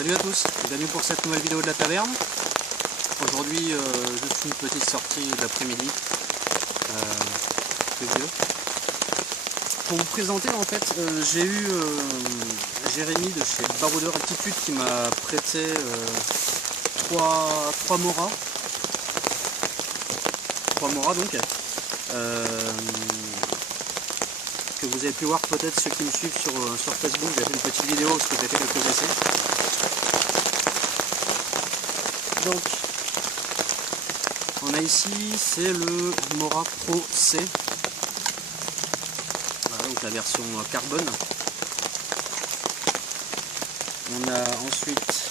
Salut à tous, bienvenue pour cette nouvelle vidéo de la taverne. Aujourd'hui, juste une petite sortie d'après-midi. Pour vous présenter, en fait, j'ai eu Jérémy de chez Baroudeur Altitude qui m'a prêté 3 moras. 3 moras donc. Que vous avez pu voir peut-être ceux qui me suivent sur Facebook. J'ai fait une petite vidéo parce que j'ai fait quelques essais. Donc, on a ici, c'est le Mora Pro C. Voilà, donc la version carbone. On a ensuite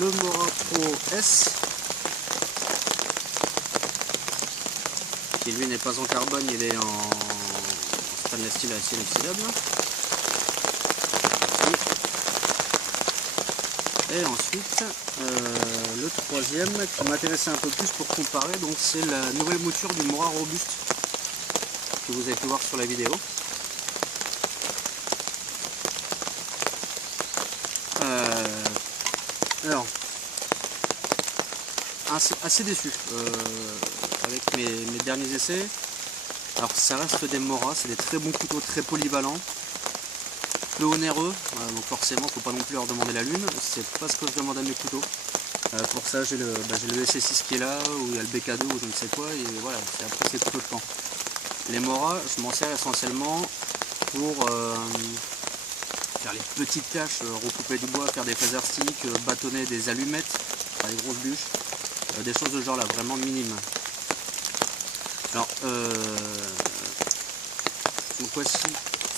le Mora Pro S, qui lui n'est pas en carbone, il est en stainless steel à acier inoxydable. Et ensuite, le troisième qui m'intéressait un peu plus pour comparer, donc c'est la nouvelle mouture du Mora Robuste que vous avez pu voir sur la vidéo. Alors, assez déçu avec mes derniers essais. Alors ça reste des Mora, c'est des très bons couteaux, très polyvalents. Peu onéreux, donc forcément faut pas non plus leur demander la lune, c'est pas ce que je demande à mes couteaux. Pour ça j'ai le SC6 qui est là, ou il y a le BK2 ou je ne sais quoi, et voilà, après c'est couteaux de camp. Les Mora, je m'en sers essentiellement pour faire les petites tâches, recouper du bois, faire des phaser sticks, bâtonner des allumettes, faire des grosses bûches, des choses de ce genre là, vraiment minimes. Alors, donc voici.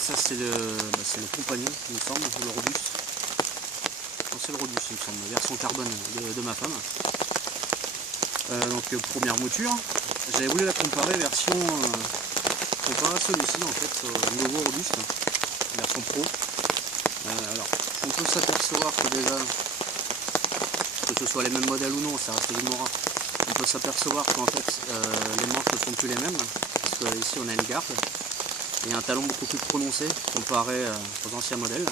Ça c'est le compagnon, il me semble, le robuste. Non, c'est le robuste, il me semble, la version carbone de ma femme. Donc première mouture. J'avais voulu la comparer version comparée à celui-ci en fait, au nouveau robuste, version pro. Alors on peut s'apercevoir que déjà, que ce soit les mêmes modèles ou non, ça reste du Mora. On peut s'apercevoir qu'en fait les manches ne sont plus les mêmes, parce que ici on a une garde. Et un talon beaucoup plus prononcé comparé aux anciens modèles.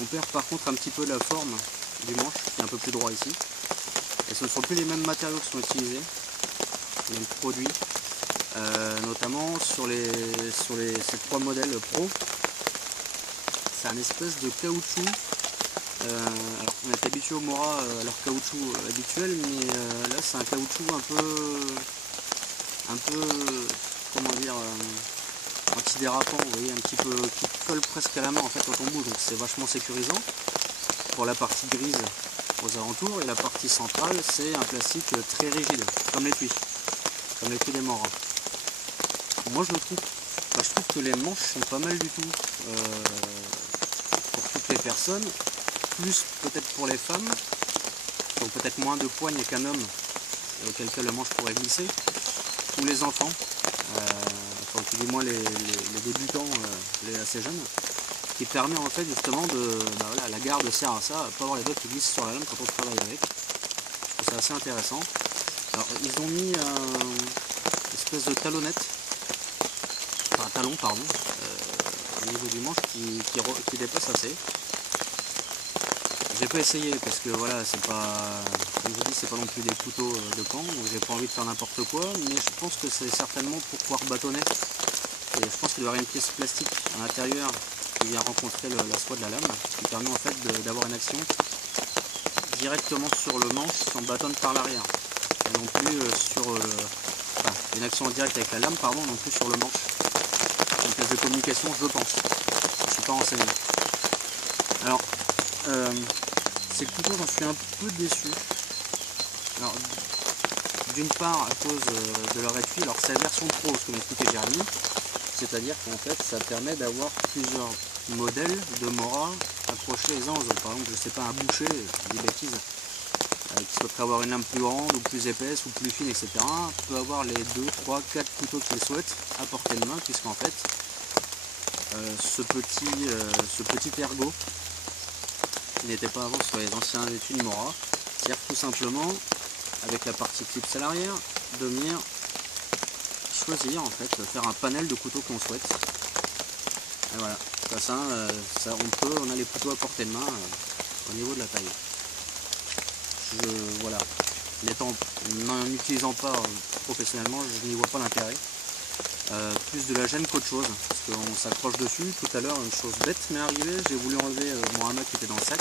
On perd par contre un petit peu la forme du manche qui est un peu plus droit ici. Et ce ne sont plus les mêmes matériaux qui sont utilisés, les mêmes produits, notamment sur ces 3 modèles pro. C'est un espèce de caoutchouc. Alors on est habitué au Mora à leur caoutchouc habituel, mais là c'est un caoutchouc un peu comment dire, antidérapant, vous voyez, un petit peu qui colle presque à la main en fait quand on bouge, donc c'est vachement sécurisant. Pour la partie grise aux alentours, et la partie centrale c'est un plastique très rigide, comme l'étui des Mora. Moi je trouve que les manches sont pas mal du tout pour toutes les personnes, plus peut-être pour les femmes, qui ont peut-être moins de poigne qu'un homme, auquel cas la manche pourrait glisser, ou les enfants. Enfin, du moins les débutants, les assez jeunes, qui permet en fait justement de, voilà, la garde sert à ça, à pas avoir les doigts qui glissent sur la lame quand on travaille avec. Je trouve ça assez intéressant. Alors ils ont mis une espèce de talonnette, enfin talon pardon, au niveau du manche qui dépasse assez. J'ai pas essayé parce que voilà, c'est pas, comme je vous dis, c'est pas non plus des couteaux de camp, donc j'ai pas envie de faire n'importe quoi, mais je pense que c'est certainement pour pouvoir bâtonner. Et je pense qu'il y aurait une pièce plastique à l'intérieur qui vient rencontrer la soie de la lame, ce qui permet en fait d'avoir une action directement sur le manche si on bâtonne par l'arrière. Et non plus une action en direct avec la lame, pardon, non plus sur le manche. C'est une pièce de communication, je pense. Je suis pas renseigné. Alors, ces couteaux, j'en suis un peu déçu. Alors, d'une part à cause de leur étui, alors c'est la version pro, ce que m'a expliqué Jérémy, c'est-à-dire qu'en fait ça permet d'avoir plusieurs modèles de Mora accrochés les uns aux autres. Par exemple, je sais pas, un boucher, des bêtises, qui souhaiterait avoir une lame plus grande ou plus épaisse ou plus fine, etc., peut avoir les 2, 3, 4 couteaux qu'il souhaite à portée de main, puisqu'en fait ce petit ergot qui n'était pas avant sur les anciens étuis de Mora, sert tout simplement, avec la partie clips à l'arrière, de venir choisir en fait, faire un panel de couteaux qu'on souhaite. Et voilà, on a les couteaux à portée de main au niveau de la taille. Voilà, n'en utilisant pas professionnellement, je n'y vois pas l'intérêt. Plus de la gêne qu'autre chose, parce qu'on s'accroche dessus. Tout à l'heure, une chose bête m'est arrivée, j'ai voulu enlever mon hamac qui était dans le sac.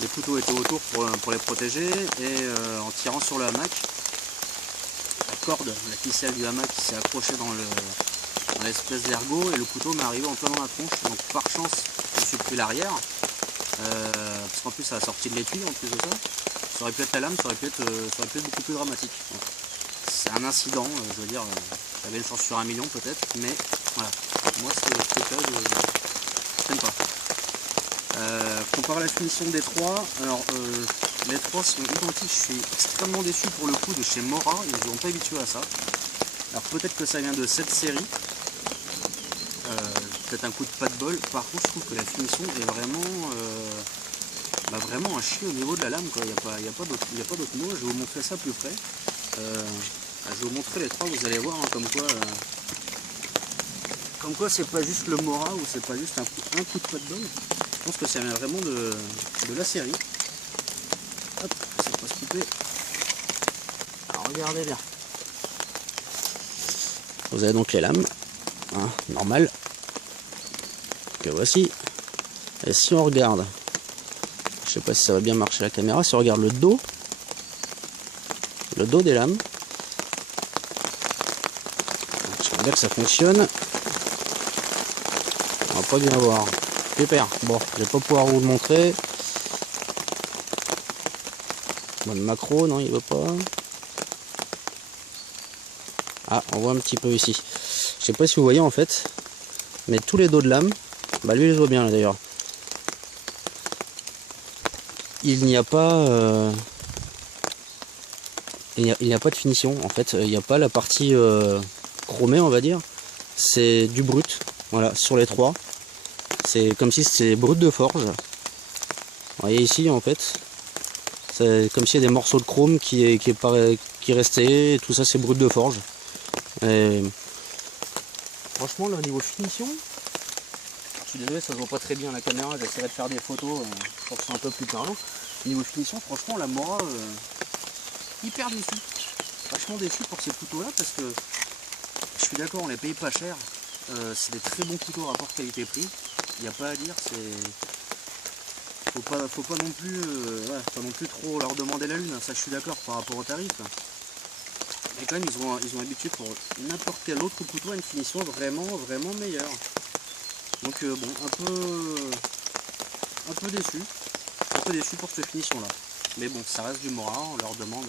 Les couteaux étaient autour pour les protéger, et en tirant sur le hamac, la corde, la ficelle du hamac qui s'est accrochée dans l'espèce d'ergot, et le couteau m'est arrivé en plein dans la tronche. Donc par chance, je me suis pris l'arrière, parce qu'en plus ça a sorti de l'étui en plus de ça. Ça aurait pu être la lame, ça aurait pu être beaucoup plus dramatique. C'est un incident, je veux dire, j'avais une chance sur 1 million peut-être, mais voilà, moi ce cas je n'aime pas. Comparé à la finition des trois, alors les trois sont identiques, je suis extrêmement déçu pour le coup de chez Mora, ils ne nous ont pas habitué à ça. Alors peut-être que ça vient de cette série, peut-être un coup de pas de bol. Par contre je trouve que la finition est vraiment un chier au niveau de la lame, quoi. Il n'y a pas d'autre mot. Je vais vous montrer ça plus près. Je vais vous montrer les trois, vous allez voir, hein, comme quoi c'est pas juste le Mora ou c'est pas juste un coup de pas de bol. Je pense que ça vient vraiment de la série. Hop, ça va se couper. Alors regardez bien. Vous avez donc les lames, hein, normal. Que voici. Et si on regarde, je sais pas si ça va bien marcher la caméra, si on regarde le dos des lames, j'aimerais bien que ça fonctionne. On va pas bien voir. Super. Bon, je vais pas pouvoir vous le montrer. Bonne macro, non, il veut pas. Ah, on voit un petit peu ici. Je sais pas si vous voyez en fait, mais tous les dos de lame, bah lui il les voit bien là d'ailleurs. Il n'y a pas il n'y a pas de finition en fait, il n'y a pas la partie chromée on va dire, c'est du brut, voilà, sur les trois. C'est comme si c'était brut de forge. Vous voyez ici en fait, c'est comme s'il y a des morceaux de chrome qui restaient, et tout ça c'est brut de forge. Et franchement là au niveau finition, je suis désolé ça se voit pas très bien à la caméra, j'essaierai de faire des photos pour que ce soit un peu plus parlant. Au niveau finition franchement la Mora hyper déçu, vachement déçu pour ces couteaux là, parce que je suis d'accord on les paye pas cher, c'est des très bons couteaux rapport qualité-prix, il n'y a pas à dire, faut pas non plus pas non plus trop leur demander la lune, ça je suis d'accord par rapport au tarif. Mais quand même ils ont habitué pour n'importe quel autre couteau à une finition vraiment meilleure. Donc bon, un peu déçu pour cette finition là. Mais bon, ça reste du Mora, on leur demande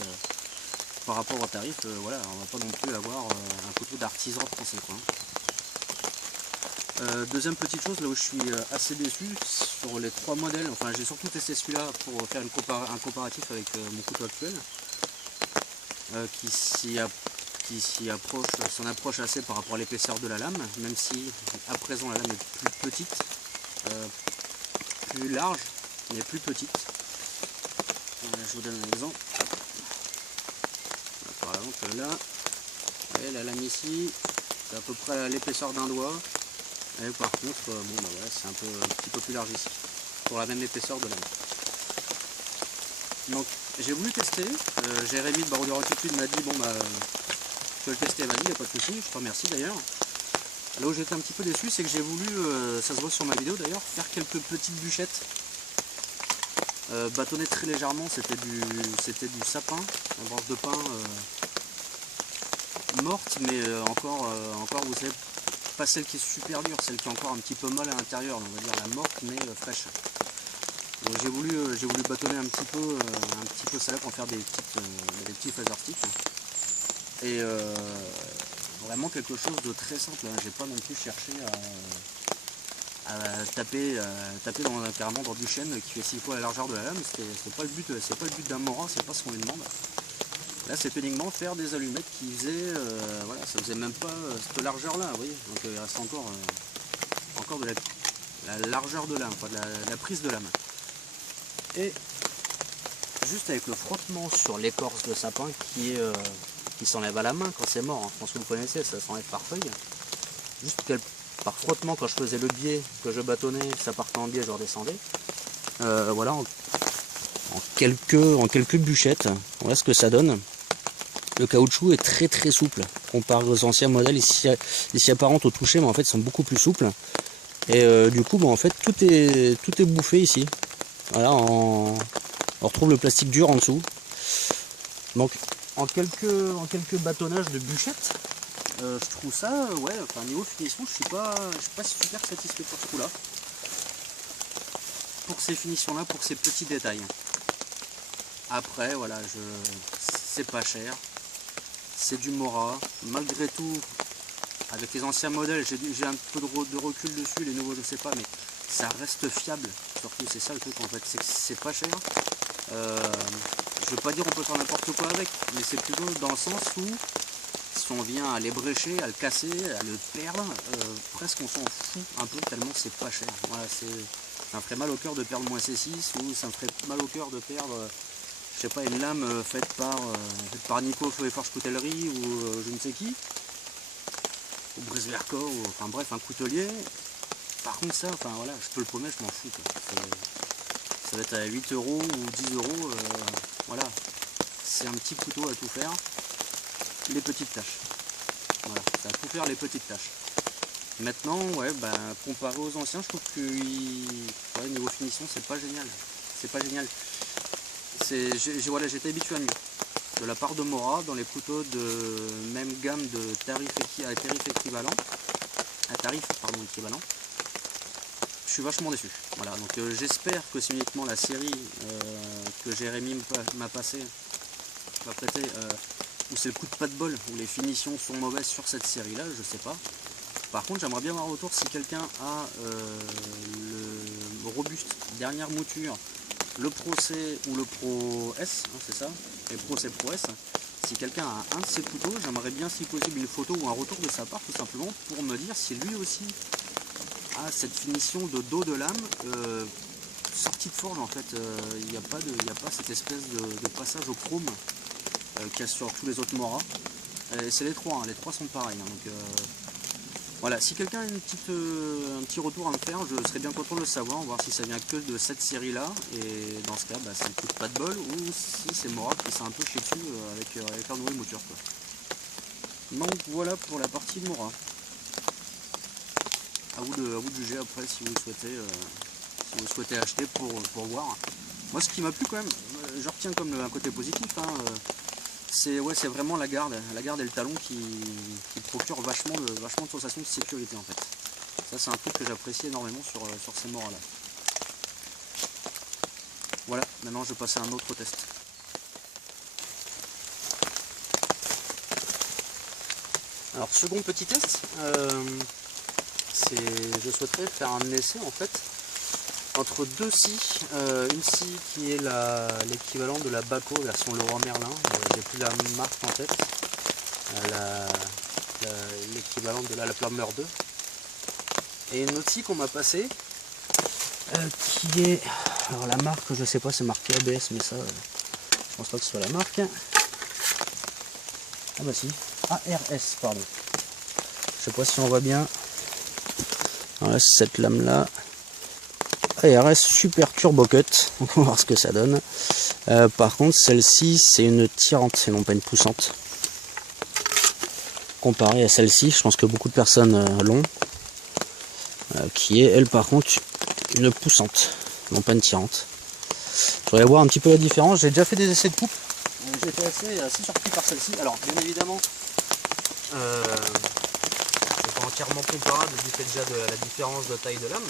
par rapport au tarif, voilà, on va pas non plus avoir un couteau d'artisan français quoi. Deuxième petite chose, là où je suis assez déçu, sur les trois modèles, enfin j'ai surtout testé celui-là pour faire un comparatif avec mon couteau actuel, qui s'en approche assez par rapport à l'épaisseur de la lame, même si à présent la lame est plus petite, plus large, mais plus petite. Je vous donne un exemple. Par exemple là, vous voyez la lame ici, c'est à peu près l'épaisseur d'un doigt. Et par contre, bon bah voilà, c'est un petit peu plus large ici, pour la même épaisseur de lame. Donc j'ai voulu tester, Jérémy de Barreau de Rectitude m'a dit bon bah tu veux le tester, vas-y, il n'y a pas de souci, je te remercie d'ailleurs. Là où j'étais un petit peu déçu, c'est que j'ai voulu, ça se voit sur ma vidéo d'ailleurs, faire quelques petites bûchettes, bâtonner très légèrement, c'était du sapin, une branche de pin morte, mais encore vous savez, pas celle qui est super dure, celle qui est encore un petit peu molle à l'intérieur, on va dire la morte mais fraîche. Donc j'ai voulu bâtonner un petit peu ça là pour faire des petits phaser sticks. Et vraiment quelque chose de très simple, hein. J'ai pas non plus cherché à taper carrément dans du chêne qui fait 6 fois la largeur de la lame, c'est pas le but d'un Mora, c'est pas ce qu'on lui demande. Là c'est uniquement faire des allumettes qui faisaient, voilà, ça faisait même pas cette largeur là, vous voyez, donc il reste encore de la largeur de lame, de la prise de lame. Et juste avec le frottement sur l'écorce de sapin qui s'enlève à la main quand c'est mort, hein. Je pense que vous connaissez, ça s'enlève par feuille. Juste par frottement quand je faisais le biais, que je bâtonnais, ça partait en biais, je redescendais. Voilà, en quelques bûchettes, voilà ce que ça donne. Le caoutchouc est très très souple comparé aux anciens modèles ici apparentes au toucher, mais en fait ils sont beaucoup plus souples. Et du coup, bon, en fait tout est bouffé ici. Voilà, on retrouve le plastique dur en dessous. Donc en quelques bâtonnages de bûchettes, je trouve ça, ouais, enfin niveau finition, je suis pas super satisfait pour ce coup-là. Pour ces finitions-là, pour ces petits détails. Après, voilà, c'est pas cher. C'est du Mora. Malgré tout, avec les anciens modèles, j'ai un peu de recul dessus, les nouveaux je sais pas, mais ça reste fiable. Surtout, c'est ça le truc en fait, c'est que c'est pas cher. Je veux pas dire on peut faire n'importe quoi avec, mais c'est plutôt dans le sens où si on vient à les brécher, à le casser, à le perdre, presque on s'en fout un peu tellement c'est pas cher. Voilà, ça me ferait mal au cœur de perdre mon C6 ou ça me ferait mal au cœur de perdre, je sais pas, une lame faite par Nico Feu et Forge Coutellerie ou je ne sais qui, ou Brice Verco, ou enfin bref, un coutelier. Par contre ça, enfin voilà, je peux le paumer, je m'en fous. Ça va être à 8 € ou 10 €, voilà. C'est un petit couteau à tout faire. Les petites tâches. Voilà, ça va tout faire les petites tâches. Maintenant, ouais, bah, comparé aux anciens, je trouve que ouais, niveau finition, c'est pas génial. C'est pas génial. Voilà, j'étais habitué à mieux. De la part de Mora, dans les couteaux de même gamme de tarif équivalent, je suis vachement déçu. Voilà, donc j'espère que c'est uniquement la série que Jérémy m'a prêté, où c'est le coup de pas de bol, où les finitions sont mauvaises sur cette série-là, je sais pas. Par contre, j'aimerais bien avoir un retour si quelqu'un a le robuste dernière mouture, le Pro C ou le Pro S, hein, c'est ça, et Pro C, Pro S. Si quelqu'un a un de ces couteaux, j'aimerais bien si possible une photo ou un retour de sa part tout simplement pour me dire si lui aussi a cette finition de dos de lame sortie de forge en fait. Il n'y a pas cette espèce de passage au chrome qu'il y a sur tous les autres Mora. C'est les trois, hein, les trois sont pareils. Hein, donc voilà, si quelqu'un a un petit retour à me faire, je serais bien content de le savoir, voir si ça vient que de cette série-là, et dans ce cas, bah, c'est le coup de pas de bol, ou si c'est Mora qui s'est un peu chié dessus avec leur nouvelle mouture. Quoi. Donc voilà pour la partie de Mora. À vous de juger après si vous souhaitez acheter pour voir. Moi, ce qui m'a plu quand même, je retiens comme un côté positif, hein, c'est vraiment la garde et le talon qui procurent vachement de sensation de sécurité en fait. Ça c'est un truc que j'apprécie énormément sur ces Mora là. Voilà, maintenant je vais passer à un autre test. Alors second petit test, je souhaiterais faire un essai en fait entre deux scies, une scie qui est l'équivalent de la Baco version Leroy Merlin, j'ai plus la marque en tête, l'équivalent de la Plumber 2, et une autre scie qu'on m'a passée, qui est, alors la marque je sais pas, c'est marqué ABS, mais ça je pense pas que ce soit la marque. Ah bah si, ARS pardon, je sais pas si on voit bien. Voilà, cette lame là, ARS Super Turbo Cut, on va voir ce que ça donne. Par contre celle-ci c'est une tirante et non pas une poussante. Comparée à celle-ci, je pense que beaucoup de personnes l'ont, qui est elle par contre une poussante, non pas une tirante. Je voudrais voir un petit peu la différence, j'ai déjà fait des essais de coupe, j'ai été assez surpris par celle-ci. Alors bien évidemment, c'est pas entièrement comparable du fait déjà de la différence de taille de lame.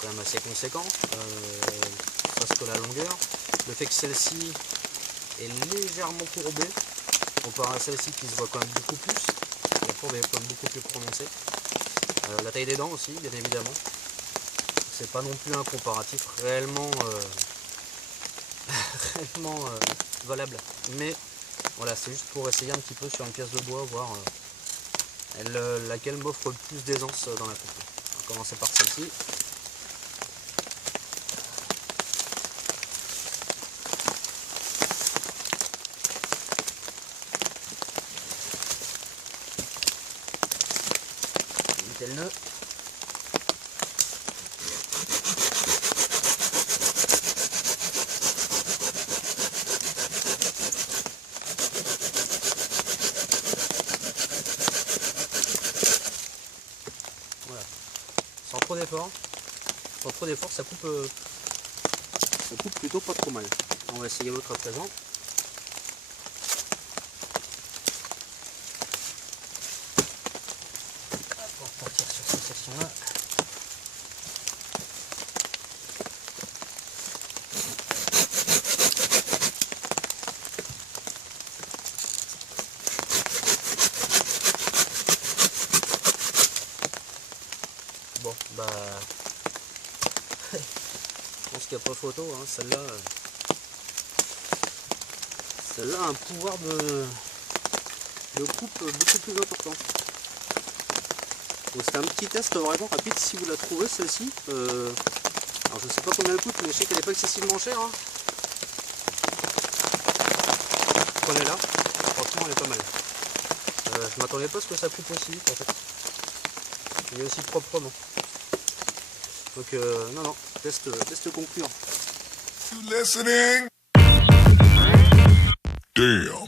Quand même assez conséquent, parce que la longueur, le fait que celle-ci est légèrement courbée comparé à celle-ci qui se voit quand même beaucoup plus, la courbe est quand même beaucoup plus prononcée. La taille des dents aussi, bien évidemment. C'est pas non plus un comparatif réellement, valable, mais voilà, c'est juste pour essayer un petit peu sur une pièce de bois, voir laquelle m'offre le plus d'aisance dans la coupe. On va commencer par celle-ci. péter le nœud. Voilà, sans trop d'effort. Sans trop d'effort, ça coupe plutôt pas trop mal. On va essayer l'autre à présent. On va repartir sur cette section-là. Bon, bah... Je pense qu'il n'y a pas photo, hein. Celle-là a un pouvoir de coupe beaucoup plus important. Donc c'était un petit test vraiment rapide si vous la trouvez celle-ci. Alors je sais pas combien elle coûte, mais je sais qu'elle n'est pas excessivement chère. Hein. Prenez-la, franchement elle est pas mal. Je m'attendais pas à ce que ça coupe aussi vite en fait. Il est aussi proprement. Donc non, test concluant. You listening? Damn.